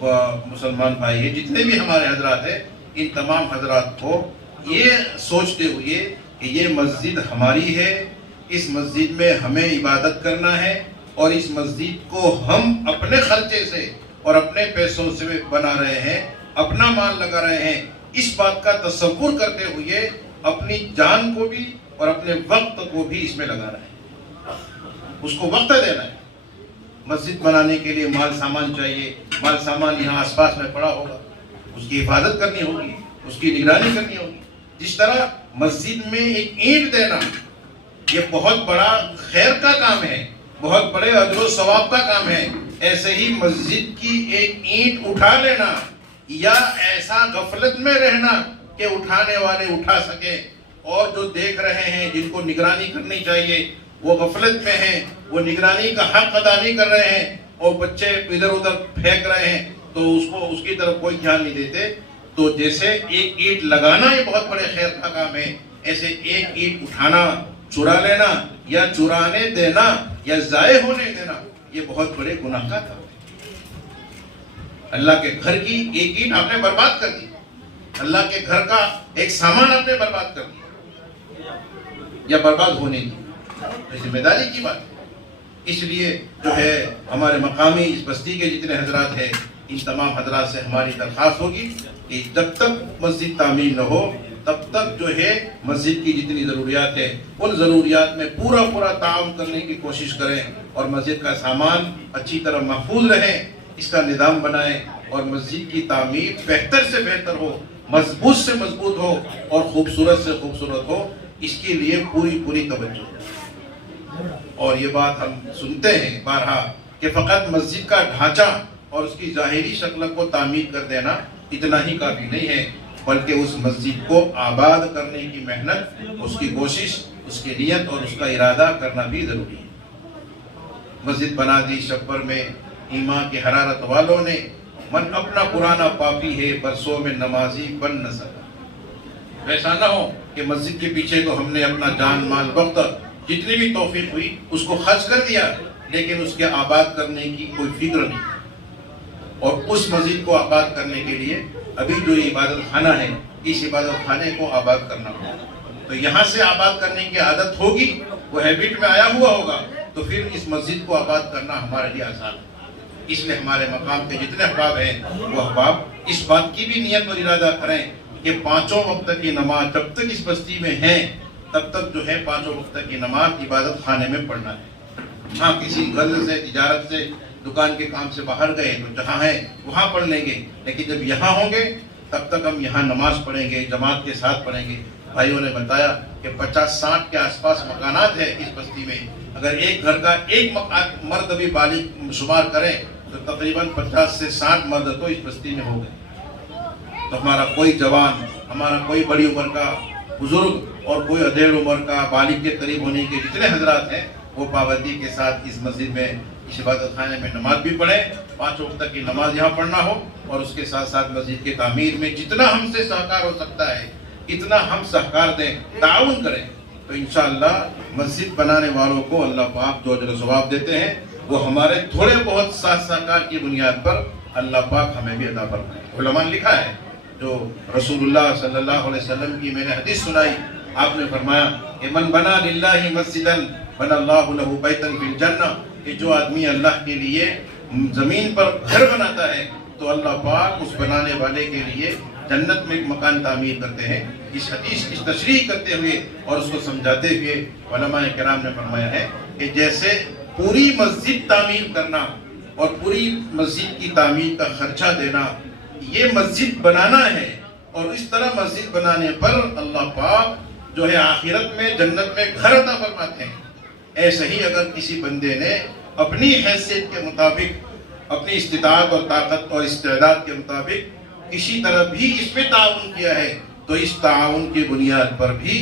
مسلمان بھائی ہیں، جتنے بھی ہمارے حضرات ہیں، ان تمام حضرات کو یہ سوچتے ہوئے کہ یہ مسجد ہماری ہے، اس مسجد میں ہمیں عبادت کرنا ہے، اور اس مسجد کو ہم اپنے خرچے سے اور اپنے پیسوں سے بنا رہے ہیں، اپنا مال لگا رہے ہیں، اس بات کا تصور کرتے ہوئے اپنی جان کو بھی اور اپنے وقت کو بھی اس میں لگا رہے ہیں، اس کو وقت دینا ہے۔ مسجد بنانے کے لیے مال سامان چاہیے، مال سامان یہاں آس پاس میں پڑا ہوگا، اس کی حفاظت کرنی ہوگی، اس کی نگرانی کرنی ہوگی۔ جس طرح مسجد میں ایک اینٹ دینا یہ بہت بڑا خیر کا کام ہے، بہت بڑے اجر و ثواب کا کام ہے، ایسے ہی مسجد کی ایک اینٹ اٹھا لینا یا ایسا غفلت میں رہنا کہ اٹھانے والے اٹھا سکیں، اور جو دیکھ رہے ہیں جن کو نگرانی کرنی چاہیے وہ غفلت میں ہیں، وہ نگرانی کا حق ادا نہیں کر رہے ہیں، اور بچے ادھر ادھر پھینک رہے ہیں تو اس کی طرف کوئی دھیان نہیں دیتے۔ تو جیسے ایک اینٹ لگانا یہ بہت بڑے خیر کا کام ہے، ایسے ایک اینٹ اٹھانا، چرا لینا یا چرانے دینا یا ضائع ہونے دینا یہ بہت بڑے گناہ کا کام ہے۔ اللہ کے گھر کی ایک اینٹ آپ نے برباد کر دی، اللہ کے گھر کا ایک سامان آپ نے برباد کر دیا یا برباد ہونے دی، ذمہ داری کی بات ہے۔ اس لیے جو ہے ہمارے مقامی اس بستی کے جتنے حضرات ہیں، ان تمام حضرات سے ہماری درخواست ہوگی کہ جب تک مسجد تعمیر نہ ہو تب تک جو ہے مسجد کی جتنی ضروریات ہے ان ضروریات میں پورا تعاون کرنے کی کوشش کریں، اور مسجد کا سامان اچھی طرح محفوظ رہے، اس کا نظام بنائیں، اور مسجد کی تعمیر بہتر سے بہتر ہو، مضبوط سے مضبوط ہو اور خوبصورت سے خوبصورت ہو، اس کے لیے پوری توجہ۔ اور یہ بات ہم سنتے ہیں بارہا کہ فقط مسجد کا ڈھانچہ اور اس کی ظاہری شکل کو تعمیر کر دینا اتنا ہی کافی نہیں ہے، بلکہ اس مسجد کو آباد کرنے کی محنت، اس کی کوشش، اس کی نیت اور اس کا ارادہ کرنا بھی ضروری ہے۔ مسجد بنا دی شبر میں ایمان کی حرارت والوں نے، من اپنا پرانا پاپی ہے برسوں میں نمازی بن نہ سکا۔ ایسا نہ ہو کہ مسجد کے پیچھے تو ہم نے اپنا جان مال وقت جتنی بھی توفیق ہوئی اس کو خرچ کر دیا، لیکن اس کے آباد کرنے کی کوئی فکر نہیں، اور اس مسجد کو آباد کرنے کے لیے ابھی جو عبادت خانہ ہے اس عبادت خانے کو آباد کرنا ہوگا۔ تو یہاں سے آباد کرنے کی عادت ہوگی، وہ ہیبٹ میں آیا ہوا ہوگا، تو پھر اس مسجد کو آباد کرنا ہمارے لیے آسان ہے۔ اس لیے ہمارے مقام کے جتنے احباب ہیں وہ احباب اس بات کی بھی نیت اور ارادہ کریں کہ پانچوں وقت کی نماز جب تک اس بستی میں ہیں تب تک جو ہے پانچوں وقت کی نماز عبادت خانے میں پڑھنا ہے۔ ہاں کسی غرض سے، تجارت سے، دکان کے کام سے باہر گئے تو جہاں ہے وہاں پڑھ لیں گے، لیکن جب یہاں ہوں گے تب تک ہم یہاں نماز پڑھیں گے، جماعت کے ساتھ پڑھیں گے۔ بھائیوں نے بتایا کہ 50-60 کے آس پاس مکانات ہیں اس بستی میں، اگر ایک گھر کا ایک مرد بھی بالغ شمار کریں تو تقریباً 50 سے 60 مرد تو اس بستی میں ہو گئے۔ تو ہمارا کوئی جوان، ہمارا کوئی بڑی عمر کا بزرگ اور کوئی ادھیڑ عمر کا بالغ کے قریب ہونے کے جتنے حضرات ہیں وہ پابندی کے ساتھ اس مسجد میں، اس عبادت خانے میں نماز بھی پڑھیں، 5 وقت کی نماز یہاں پڑھنا ہو، اور اس کے ساتھ ساتھ مسجد کی تعمیر میں جتنا ہم سے سہکار ہو سکتا ہے اتنا ہم سہکار دیں، تعاون کریں، تو انشاءاللہ مسجد بنانے والوں کو اللہ پاک جو اجر و ثواب دیتے ہیں وہ ہمارے تھوڑے بہت ساتھ سہکار کی بنیاد پر اللہ پاک ہمیں بھی عطا فرمائے۔ علماء نے لکھا ہے، جو رسول اللہ صلی اللہ علیہ وسلم کی میں نے حدیث سنائی، آپ نے فرمایا کہ من بنا للہ مسجدا بنا اللہ لہ بیتا فی الجنہ، کہ جو آدمی اللہ کے لیے زمین پر گھر بناتا ہے تو اللہ پاک اس بنانے والے کے لیے جنت میں ایک مکان تعمیر کرتے ہیں۔ اس حدیث کی تشریح کرتے ہوئے اور اس کو سمجھاتے ہوئے علماء کرام نے فرمایا ہے کہ جیسے پوری مسجد تعمیر کرنا اور پوری مسجد کی تعمیر کا خرچہ دینا یہ مسجد بنانا ہے، اور اس طرح مسجد بنانے پر اللہ پاک جو ہے آخرت میں جنت میں گھر عطا فرماتے ہیں۔ ایسے ہی اگر کسی بندے نے اپنی حیثیت کے مطابق، اپنی استطاعت اور طاقت اور استعداد کے مطابق کسی طرح بھی اس میں تعاون کیا ہے تو اس تعاون کی بنیاد پر بھی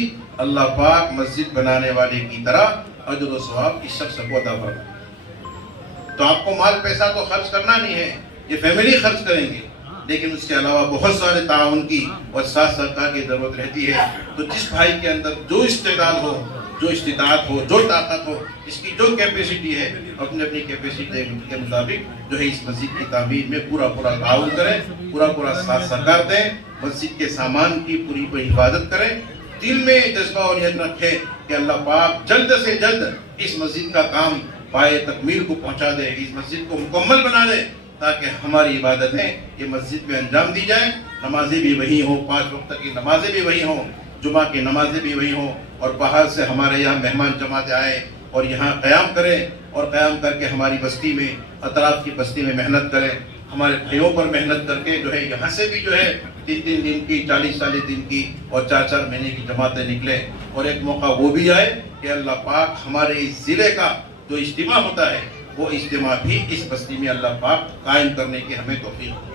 اللہ پاک مسجد بنانے والے کی طرح اجر و ثواب اس شخص کو عطا فرمائے۔ تو آپ کو مال پیسہ تو خرچ کرنا نہیں ہے، یہ فیملی خرچ کریں گے، لیکن اس کے علاوہ بہت سارے تعاون کی اور ساتھ سہکار کی ضرورت رہتی ہے۔ تو جس بھائی کے اندر جو استعداد ہو جو استطاعت ہو، جو طاقت ہو، اس کی جو کیپیسٹی ہے، اپنی اپنی کیپیسٹی کے مطابق جو ہے اس مسجد کی تعمیر میں پورا تعاون کریں، پورا ساتھ سہکار دیں، مسجد کے سامان کی پوری حفاظت کریں، دل میں جذبہ اور نیت رکھیں کہ اللہ پاک جلد سے جلد اس مسجد کا کام پائے تکمیل کو پہنچا دے، اس مسجد کو مکمل بنا دے، تاکہ ہماری عبادتیں یہ مسجد میں انجام دی جائیں، نمازیں بھی وہی ہوں، 5 وقت کی نمازیں بھی وہی ہوں، جمعہ کی نمازیں بھی وہی ہوں، اور باہر سے ہمارے یہاں مہمان جماعت آئے اور یہاں قیام کریں، اور قیام کر کے ہماری بستی میں، اطراف کی بستی میں محنت کریں، ہمارے بھائیوں پر محنت کر کے جو ہے یہاں سے بھی جو ہے 3 دن کی، 40 دن کی اور 4 مہینے کی جماعتیں نکلیں، اور ایک موقع وہ بھی آئے کہ اللہ پاک ہمارے اس ضلع کا جو اجتماع ہوتا ہے وہ اجتماع بھی اس بستی میں اللہ پاک قائم کرنے کی ہمیں توفیق ہو۔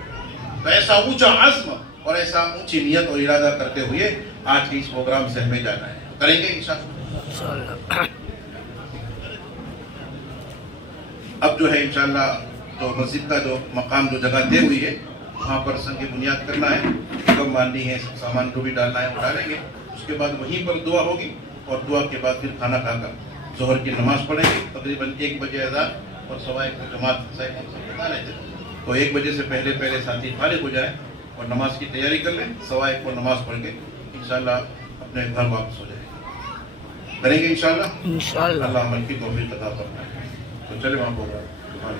تو ایسا اونچا عزم اور ایسا اونچی نیت اور ارادہ کرتے ہوئے آج کے اس پروگرام سے ہمیں جانا ہے، کریں گے انشاءاللہ۔ اب جو ہے انشاءاللہ تو مسجد کا جو مقام، جو جگہ دے ہوئی ہے، وہاں پر سنگ بنیاد کرنا ہے، حکم ماننی ہے، سب سامان کو بھی ڈالنا ہے، وہ ڈالیں گے، اس کے بعد وہیں پر دعا ہوگی، اور دعا کے بعد پھر کھانا کھا کر ظہر کی نماز پڑھیں گے، تقریباً 1 بجے اذان، اور 1:15 جماعت بتا رہے تھے، تو 1 بجے سے پہلے ساتھی فارغ ہو جائیں اور نماز کی تیاری کر لیں، 1:15 کو نماز پڑھ کے انشاءاللہ اپنے گھر واپس ہو جائیں گے، کریں گے انشاءاللہ۔ اللہ عمل کی توفیق عطا فرمائے۔ تو چلے وہاں پروگرام